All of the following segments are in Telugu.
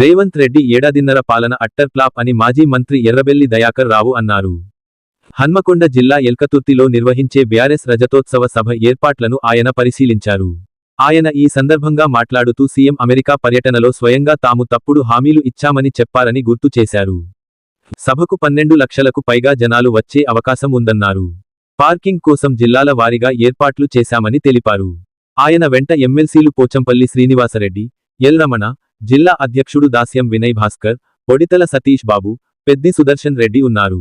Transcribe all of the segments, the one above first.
రేవంత్ రెడ్డి ఏడాదిన్నర పాలన అట్టర్ ఫ్లాప్ అని మాజీ మంత్రి ఎర్రబెల్లి దయాకర్ రావు అన్నారు. హన్మకొండ జిల్లా ఎల్కతుర్తిలో నిర్వహించే బీఆర్ఎస్ రజతోత్సవ సభ ఏర్పాట్లను ఆయన పరిశీలించారు. ఆయన ఈ సందర్భంగా మాట్లాడుతూ సీఎం అమెరికా పర్యటనలో స్వయంగా తాము తప్పుడు హామీలు ఇచ్చామని చెప్పారని గుర్తు చేశారు. సభకు 12 లక్షలకు పైగా జనాలు వచ్చే అవకాశం ఉందన్నారు. పార్కింగ్ కోసం జిల్లాల వారీగా ఏర్పాట్లు చేశామని తెలిపారు. ఆయన వెంట ఎమ్మెల్సీలు పోచంపల్లి శ్రీనివాసరెడ్డి, ఎల్ రమణ, జిల్లా అధ్యక్షుడు దాస్యం వినయ్ భాస్కర్, పొడితల సతీష్ బాబు, పెద్ది సుదర్శన్ రెడ్డి ఉన్నారు.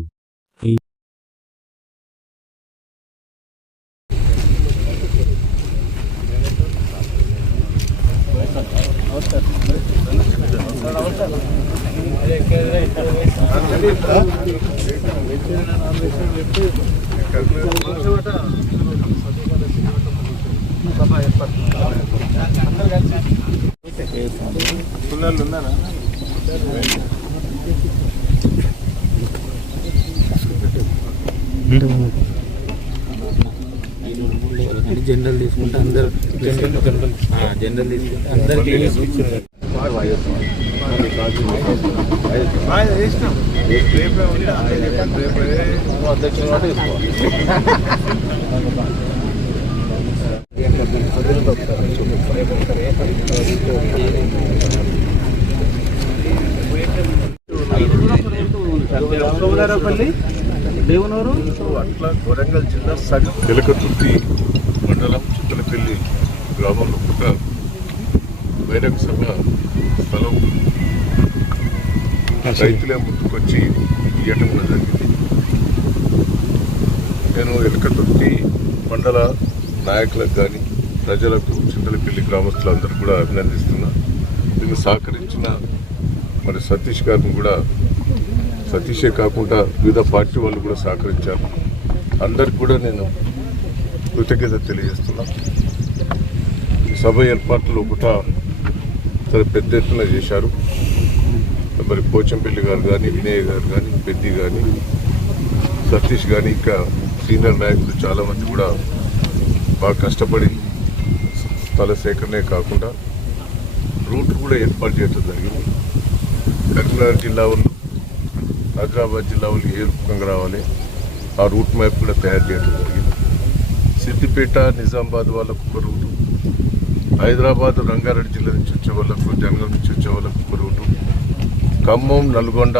జనరల్ తీసుకుంటే అందరు జనరల్ తీసుకుంటే అందరికి అట్లా వరంగల్ జిల్లా సగం ఎలకతుర్తి మండలం చుట్టలపల్లి గ్రామంలో ఒక బహిరంగ సభ స్థలం రైతులే ముందుకొచ్చి ఇవ్వటం కూడా జరిగింది. నేను ఎలకతుర్తి మండల నాయకులకు కానీ ప్రజలకు చుట్టలపల్లి గ్రామస్తులందరూ కూడా అభినందిస్తున్నా. దీన్ని సహకరించిన మరి సతీష్ గారిని కూడా, సతీషే కాకుండా వివిధ పార్టీ వాళ్ళు కూడా సహకరించారు. అందరికి కూడా నేను కృతజ్ఞత తెలియజేస్తున్నా. ఈ సభ ఏర్పాట్లు కూడా చాలా పెద్ద ఎత్తున చేశారు. మరి పోచంపల్లి గారు కానీ, వినయ్ గారు కానీ, పెద్ది కానీ, సతీష్ కానీ, ఇంకా సీనియర్ నాయకులు చాలామంది కూడా బాగా కష్టపడి స్థల సేకరణే కాకుండా రూట్ కూడా ఏర్పాటు చేయడం జరిగింది. కరీంనగర్ జిల్లా వాళ్ళు, హైదరాబాద్ జిల్లా వాళ్ళు ఏ రూపంగా రావాలి ఆ రూట్ మ్యాప్ కూడా తయారు చేయడం జరిగింది. సిద్దిపేట, నిజామాబాద్ వాళ్ళకు ఒక రూటు, హైదరాబాద్, రంగారెడ్డి జిల్లా నుంచి వచ్చే వాళ్ళకు, జనగాం నుంచి వచ్చే వాళ్ళకు ఒక రూటు, ఖమ్మం, నల్గొండ,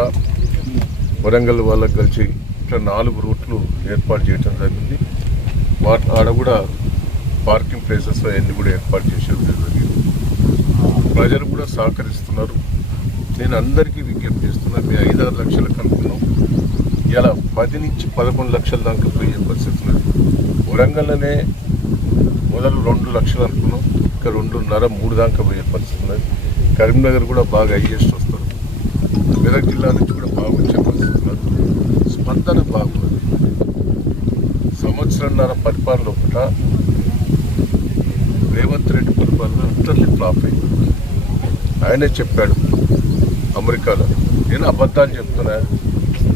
వరంగల్ వాళ్ళకు కలిసి ఇట్లా 4 రూట్లు ఏర్పాటు చేయడం జరిగింది. ఆడ కూడా పార్కింగ్ ప్లేసెస్ అవన్నీ కూడా ఏర్పాటు చేసేది జరిగింది. ప్రజలు కూడా సహకరిస్తున్నారు. నేను అందరికీ విజ్ఞప్తి చేస్తున్నాను, మీ 5-6 లక్షలకు అనుకున్నాం, ఇలా 10 నుంచి 11 లక్షల దాకా పోయే పరిస్థితి ఉన్నది. వరంగల్లోనే మొదలు 2 లక్షలు అనుకున్నాం, ఇంకా 2.5-3 దాకా పోయే పరిస్థితి ఉన్నది. కరీంనగర్ కూడా బాగా హైయెస్ట్ వస్తారు, మెదక్ జిల్లా నుంచి కూడా బాగా వచ్చే పరిస్థితి ఉన్నది. స్పందన బాగున్నది. సంవత్సరంన్నర పరిపాలన ఒకట రేవంత్ రెడ్డి పరిపాలన అంతర్లీ ఫ్లాప్ అయింది. ఆయనే చెప్పాడు అమెరికాలో, నేను అబద్ధాలు చెప్తున్నా,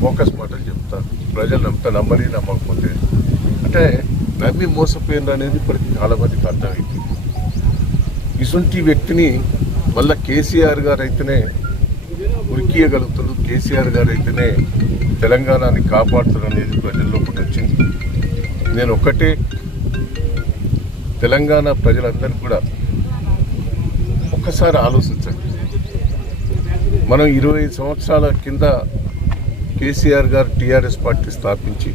ఫోకస్ మాటలు చెప్తాను, ప్రజలు నమ్మని నమ్మకపోతే అంటే నమ్మి మోసపోయింది అనేది ఇప్పటికి చాలామందికి అర్థమైంది. ఇటువంటి వ్యక్తిని మళ్ళీ కేసీఆర్ గారు అయితేనే ఉరికియగలుగుతాడు, కేసీఆర్ గారు అయితేనే తెలంగాణని కాపాడుతాడు అనేది ప్రజల్లోకి వచ్చింది. నేను ఒక్కటే తెలంగాణ ప్రజలందరికీ కూడా ఒక్కసారి ఆలోచించండి. మనం 25 సంవత్సరాల కింద కేసీఆర్ గారు టీఆర్ఎస్ పార్టీ స్థాపించి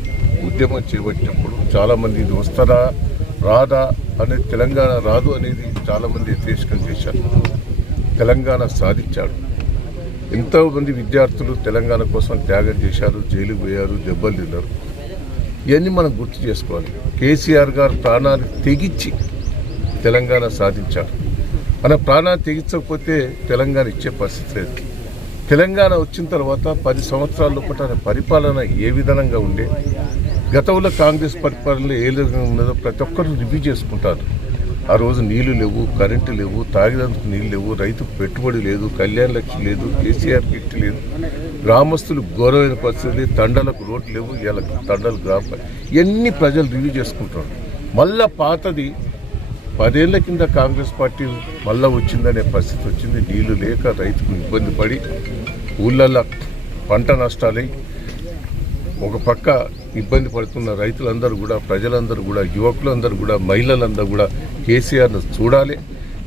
ఉద్యమం చేపట్టినప్పుడు చాలామంది ఇది వస్తారా రాదా అనేది, తెలంగాణ రాదు అనేది చాలామంది వ్యతిరేకం చేశారు. తెలంగాణ సాధించాడు. ఎంతోమంది విద్యార్థులు తెలంగాణ కోసం త్యాగం చేశారు, జైలుకు పోయారు, దెబ్బలు తిన్నారు. ఇవన్నీ మనం గుర్తు చేసుకోవాలి. కేసీఆర్ గారు ప్రాణాన్ని తెగించి తెలంగాణ సాధించాడు. మన ప్రాణాన్ని తెగించకపోతే తెలంగాణ ఇచ్చే పరిస్థితి లేదు. తెలంగాణ వచ్చిన తర్వాత 10 సంవత్సరాల లోపల పరిపాలన ఏ విధంగా ఉండే, గతంలో కాంగ్రెస్ పరిపాలనలో ఏ విధంగా ఉన్నదో ప్రతి ఒక్కరు రివ్యూ చేసుకుంటారు. ఆ రోజు నీళ్లు లేవు, కరెంటు లేవు, తాగేందుకు నీళ్ళు లేవు, రైతుకు పెట్టుబడి లేదు, కళ్యాణ లక్ష్మి లేదు, కేసీఆర్ కిట్ లేదు, గ్రామస్తులు ఘోరమైన పరిస్థితి, తండలకు రోడ్లు లేవు, ఇలా తండలు గ్రామ, ఇవన్నీ ప్రజలు రివ్యూ చేసుకుంటారు. మళ్ళా పాతది 10 ఏళ్ల కింద కాంగ్రెస్ పార్టీ మళ్ళా వచ్చిందనే పరిస్థితి వచ్చింది. నీళ్లు లేక రైతుకు ఇబ్బంది పడి ఊళ్ళల్లో పంట నష్టాలై ఒక పక్క ఇబ్బంది పడుతున్న రైతులందరూ కూడా, ప్రజలందరూ కూడా, యువకులందరూ కూడా, మహిళలందరూ కూడా కేసీఆర్ను చూడాలి,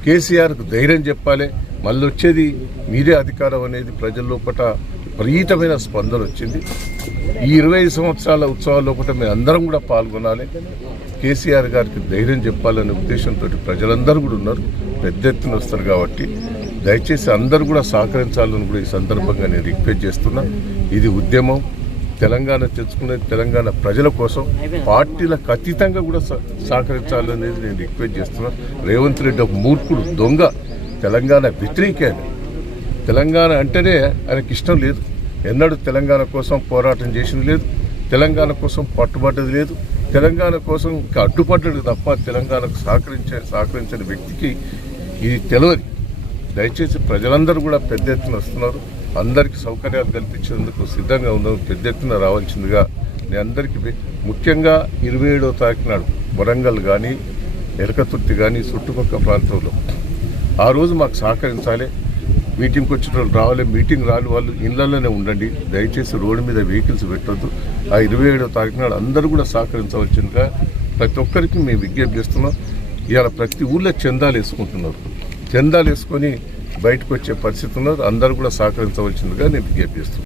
కేసీఆర్కు ధైర్యం చెప్పాలి. మళ్ళీ వచ్చేది మీరే అధికారం అనేది ప్రజల లోపల విపరీతమైన స్పందన వచ్చింది. ఈ 25 సంవత్సరాల ఉత్సవాల లోపల మేము అందరం కూడా పాల్గొనాలి, కేసీఆర్ గారికి ధైర్యం చెప్పాలనే ఉద్దేశంతో ప్రజలందరూ కూడా ఉన్నారు, పెద్ద ఎత్తున వస్తారు. కాబట్టి దయచేసి అందరూ కూడా సహకరించాలని కూడా ఈ సందర్భంగా నేను రిక్వెస్ట్ చేస్తున్నా. ఇది ఉద్యమం, తెలంగాణ తెచ్చుకునేది తెలంగాణ ప్రజల కోసం, పార్టీలకు అతీతంగా కూడా సహకరించాలనేది నేను రిక్వెస్ట్ చేస్తున్నా. రేవంత్ రెడ్డి ఒక మూర్ఖుడు, దొంగ, తెలంగాణ వ్యతిరేకి. తెలంగాణ అంటేనే ఆయనకి ఇష్టం లేదు. ఎన్నడూ తెలంగాణ కోసం పోరాటం చేసింది లేదు, తెలంగాణ కోసం పట్టుబడ్డది లేదు, తెలంగాణ కోసం ఇంకా అడ్డుపడ్డది తప్ప తెలంగాణకు సహకరించని వ్యక్తికి ఇది తెలియదు. దయచేసి ప్రజలందరూ కూడా పెద్ద ఎత్తున వస్తున్నారు, అందరికీ సౌకర్యాలు కల్పించేందుకు సిద్ధంగా ఉన్నాం, పెద్ద ఎత్తున రావాల్సిందిగా నేను అందరికీ, ముఖ్యంగా 27వ తారీఖు నాడు వరంగల్ కానీ, ఎలకతుర్తి కానీ, చుట్టుపక్కల ప్రాంతంలో ఆ రోజు మాకు సహకరించాలి. మీటింగ్కి వచ్చిన వాళ్ళు రావాలి, మీటింగ్ రాని వాళ్ళు ఇళ్లలోనే ఉండండి, దయచేసి రోడ్డు మీద వెహికల్స్ పెట్టొద్దు. ఆ 27వ తారీఖు నాడు అందరూ కూడా సహకరించవలసిందిగా ప్రతి ఒక్కరికి మేము విజ్ఞప్తి చేస్తున్నాం. ఇవాళ ప్రతి ఊళ్ళో చందాలు వేసుకుంటున్నారు, చందాలు వేసుకొని బయటకు వచ్చే పరిస్థితి ఉన్నారు, అందరూ కూడా సహకరించవలసిందిగా నేను విజ్ఞప్తి చేస్తున్నాను.